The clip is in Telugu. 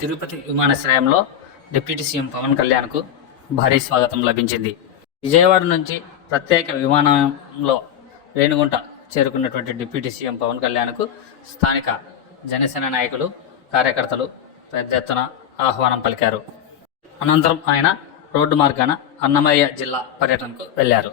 తిరుపతి విమానాశ్రయంలో డిప్యూటీ సీఎం పవన్ కళ్యాణ్కు భారీ స్వాగతం లభించింది. విజయవాడ నుంచి ప్రత్యేక విమానంలో రేణుగుంట చేరుకున్నటువంటి డిప్యూటీ సీఎం పవన్ కళ్యాణ్కు స్థానిక జనసేన నాయకులు కార్యకర్తలు పెద్ద ఎత్తున ఆహ్వానం పలికారు. అనంతరం ఆయన రోడ్డు మార్గాన అన్నమయ్య జిల్లా పర్యటనకు వెళ్ళారు